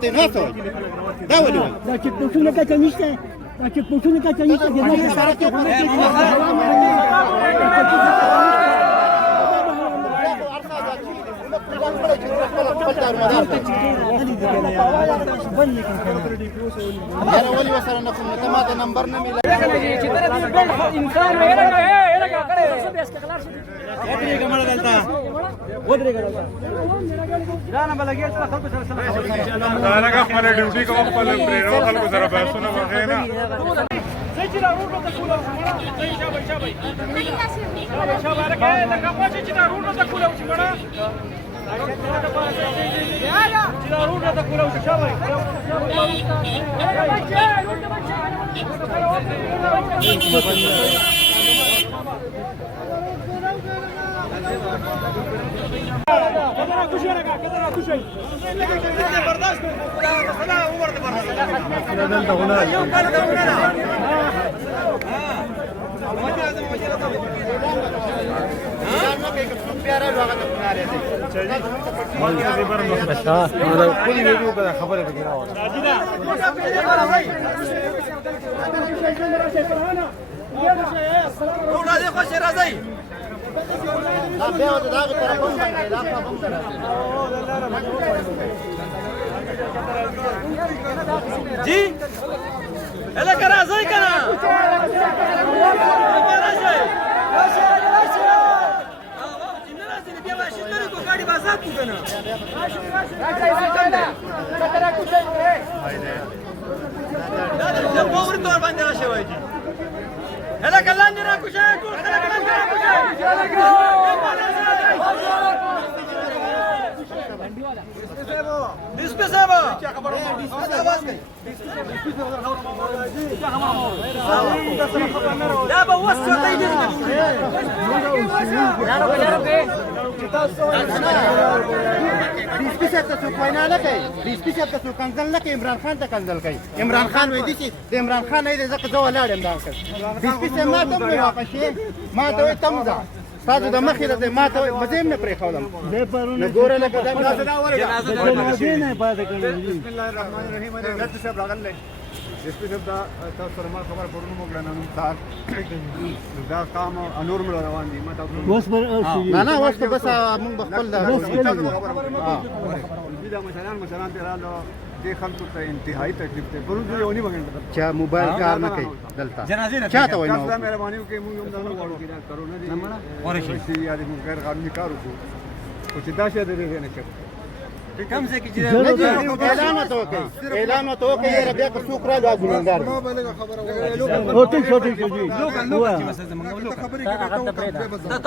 No soy. Dámelo. La que puso una cachañista. La que puso una cachañista que no se sabe que यार वली वसर नखुन टमाटर नंबर न मिला انا قفل ډیوټي کوم خپل پرېرو خلکو سره بحثونه وکړي نه जी एला करा जाय करा गाडी बाजार तू कना दादा पोवर तोर बांधला शेवायची एला कलांजरा कुशा तू कलांजरा कुशा डिस्प्ले साहब لا بوظت عمران خان ته کنځل کوي عمران خان وې دي چې د عمران خان نه زکه زه ولاړم دا کړ دې ما ته مې واپس ما ته تم ځه تاسو د مخې راځي ما ته مزیم نه پرې خولم دې پرونه ګوره لکه دا جنازه نه پاتې کړل بسم الله الرحمن الرحیم حضرت صاحب راغله دسپی صاحب دا تاسو سره ما خبر پرونو موږ نه نوم دا کام انور مل روان دي ما تاسو اوس پر نه نه واسطه بس موږ خپل دا دا مثلا درالو دې خلکو ته انتهایی تکلیف ته پرونو یو نیمه غنټه چا موبایل کار نه کوي دلته چا ته وایي دا مهرباني وکړئ موږ هم دا نه غواړو چې دا کرونا دي ورشي یا دې موږ غیر قانوني کار وکړو خو چې دا شی دې نه کوي कम से कीजिए اعلان تو کوي یاره بیا که څوک را دا ګونګار اوټي شوټي شوټي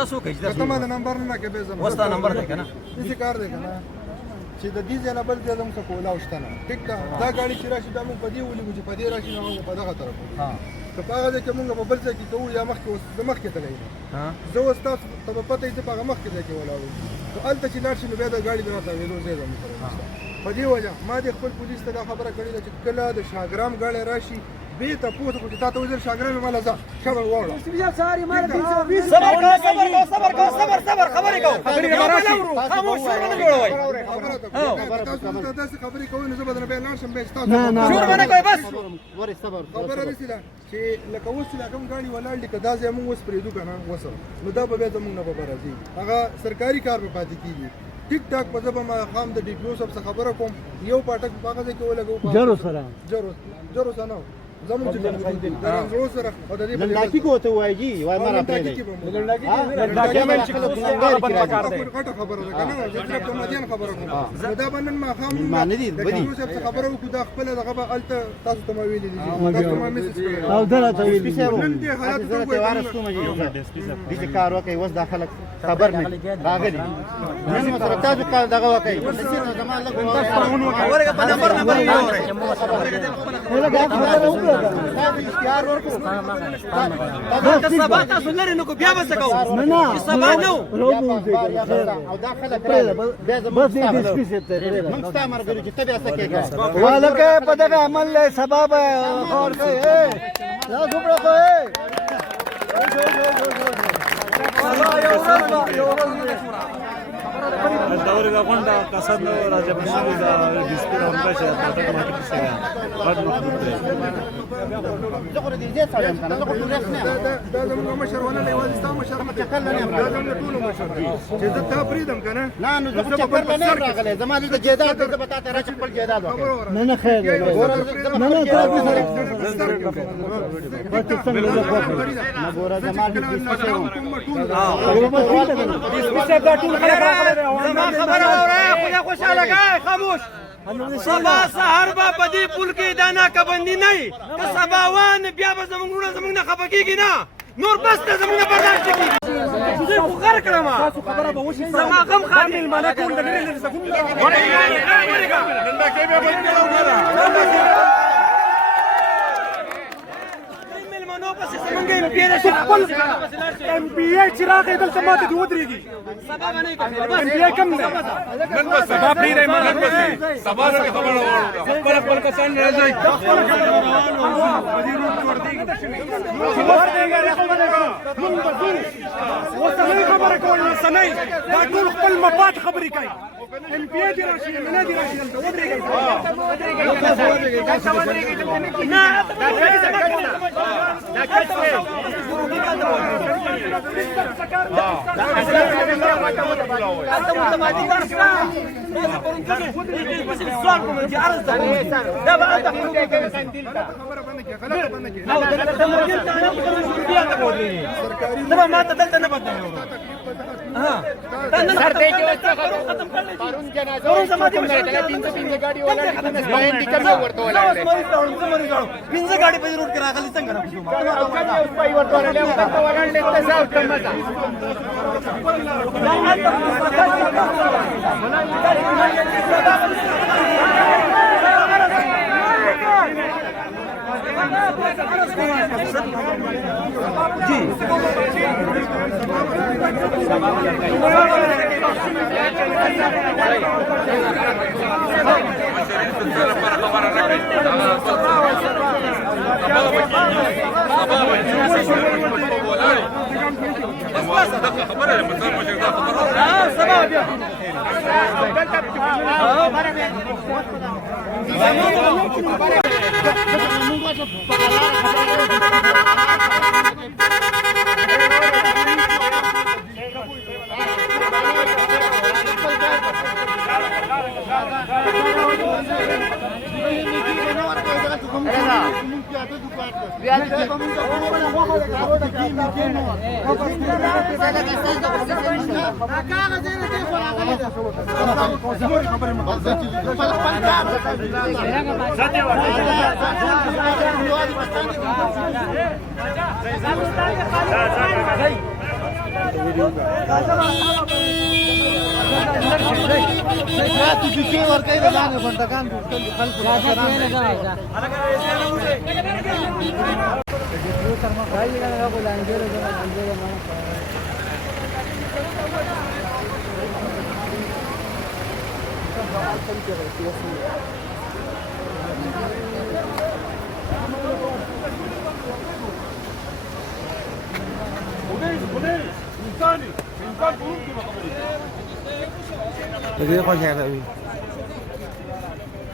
تاسو کوي ته ما نمبر نه کې به زما وستا نمبر دی کنه دې کار دی کنه چې د دې ځای نه بل ځای زموږ کولا وشتنه ټیک دا غاړي چې راشي دا موږ په دې ولې چې په دې راشي نو په دغه طرف ها که په هغه ځای کې موږ په بل ځای کې کوو یا مخکې اوس د مخکې ته لګي ها زه اوس تاسو ته په پته دې په هغه مخکې ځای کې ولاړو نو هلته چې لاړ شي نو بیا د غاړي نه راځي ځای زموږ سره په دې وجه ما د خپل پولیس ته دا خبره کړې ده چې کله د شاګرام غاړي راشي به تاسو کو چې تاسو وزیر شاګرام مال ځه شبر وړه صبر خبرې کو خاموش نه جوړوي تاسو داسې خبرې کوئ نو زه به درنه بیان لاړ شم بیا تاسو شور باندې کوي بس ورې صبر خبره دې ده چې لکه اوس چې کوم غاړي ولاړ دي که دا ځای موږ اوس پرېږدو که نه وسه نو دا به بیا زموږ نه به راځي هغه سرکاري کار به پاتې کېږي ټیک ټاک په زه به ما خام د ډي پي او صاحب څخه خبره کوم یو پاټک په هغه ځای کې ولګوو جرو سره جرو سره نه زموږ چې رنګړو سره او د دې لنډاکی کوته وایي وای ما را پرې غټه خبره ده کنه زه تر مدین خبره کوم دا باندې ما خام ما نه دي بدی خبره وکړو دا خپل دغه به الته تاسو ته ما ویلې دي تاسو ما میسج کړو او درته ویل نن دې حالت ته وارستو مې دې کار وکي وس داخله خبر نه راغلی نن مو سره تاسو کار دغه وکي چې زما لګ ورګه په نمبر اشتهار ورکو سبا تاسو لري نو بیا به څه کوو نه سبا نو او داخله بیا زموږ موږ ستا مرګري چې ته بیا څه کېږي ولکه په دغه عمل له سبب خور کوي لا څومره کوي سبا یو ورځ الدوري دا غونډه قصد نو راځي په شنو دا ډیسپلې هم راځي دا د مارکیټ څخه غږ مخبوط دی زه خو دې زیات سره یم کنه زه خو ټول نه دا زموږ مشر ولا نه یوازې ستا مشر چکر نه یم دا زموږ ټولو مشر دی چې زه تا پرېږدم که نه نه نو زه خو چکر نه یم راغلی زما دلته جیداد دی زه به تا ته راشم خپل جیداد وکړم نه نه خیر دی نه نه تاسو سره نه ګوره زما د ډیسپسه وم ډیسپسه دا ټول خلک راغلي زما خبره واوره خو خوشاله کای خاموش سبا سهار به په دې پول کې دا ناکبندي نه وي که سباوان بیا به زموږ وروڼه زموږ نه خفه کېږي نه نور بس ته زموږ نه برداشت کېږي زه خو غر کړم زما غم خان مېلمانه ټول د لرې لرې زګون مېلمانو پسې زموږ ایم پي نه شي خپل ام پی ای چې راغی دلته ماته دې ودرېږي سبا به نه کوي ام پی ای کم دی نن بس سبا پرې ما نن بس سبا سره خبره وره خپل کسان راځي خبره کول نه سنئ دا ټول خپل مفاد خبرې کوي ام پی ای دې راشي نه دې راشي دلته ودرېږئ پنځه ګاډي په روډ کې راغلي څنګه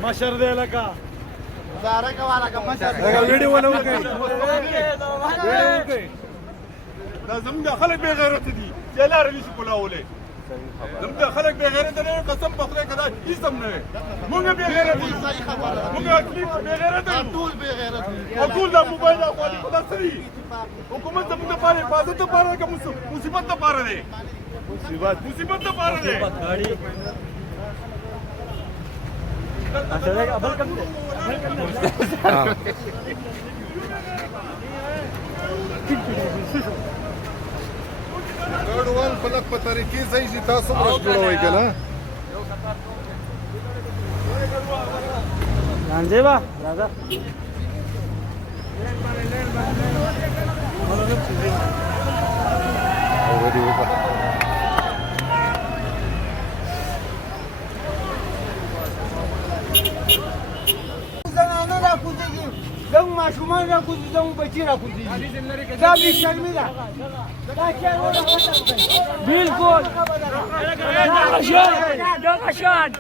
مشر دې لکه زاره کوله که مشر ویډیو ولو کوي دا زموږ خلک بې غیرت دي چې لارې نشي کولاولی زموږ خلک بې غیرت نه قسم په خدای که دا هېڅ هم نه وی مونږ بې غیرت یو مونږ اصلي بې غیرت یو ټول بې غیرت او ټول دا موبایل اخوالي خو دا څه دي حکومت زموږ دپاره حفاظت دپاره که مصیبت دپاره دی مصیبت دپاره دی ګډوال په لږ په طریقې صحیح چې تاسو مرسته جوړوئ که نه رانځې راځه زنانه را کوزېږي زموږ ماشومان را کوزي زموږ بچي را کوزي دا بې شرمي ده دا کار ونه ختم کړئ بالکل دغه شان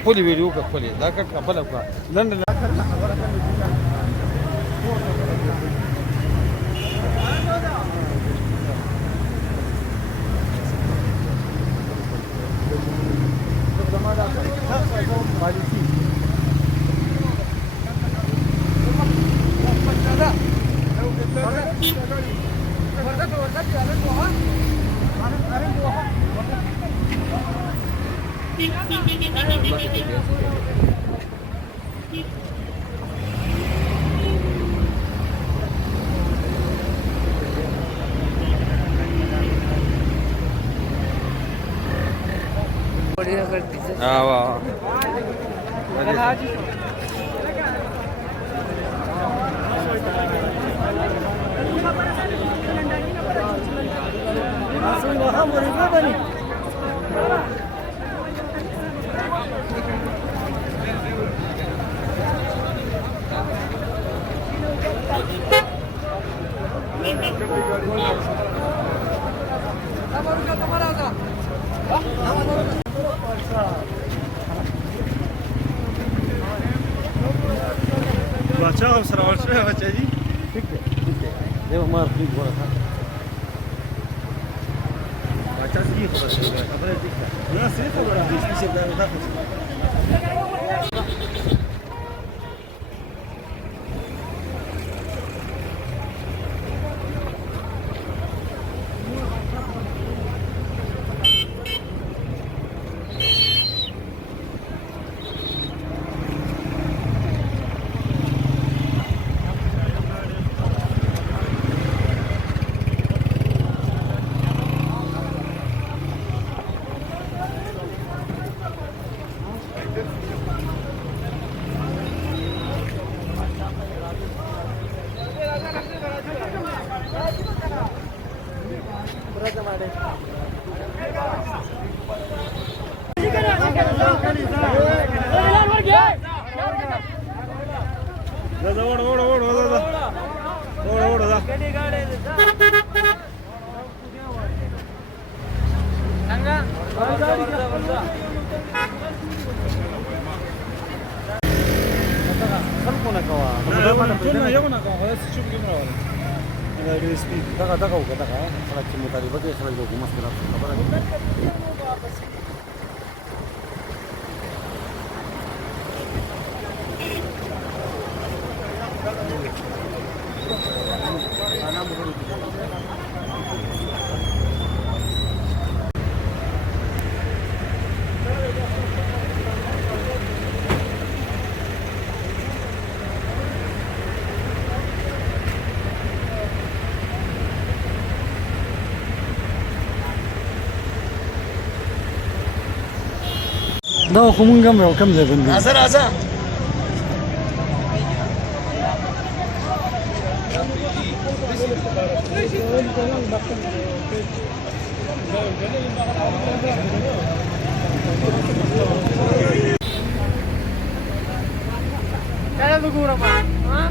خپل ویډیو کا خپل دا کټ خپل کا لندن बादशाह सरावर से बच्चा जी ठीक है ये हमारा ठीक हो रहा था बादशाह जी खबर है ना से खबर है इसकी से बता دا خو مونږ هم یو کم ځای باندې راځه راځه Cara bergurau pak, hah?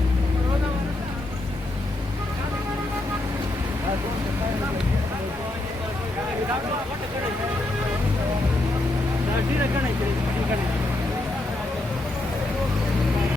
Di rekan aja,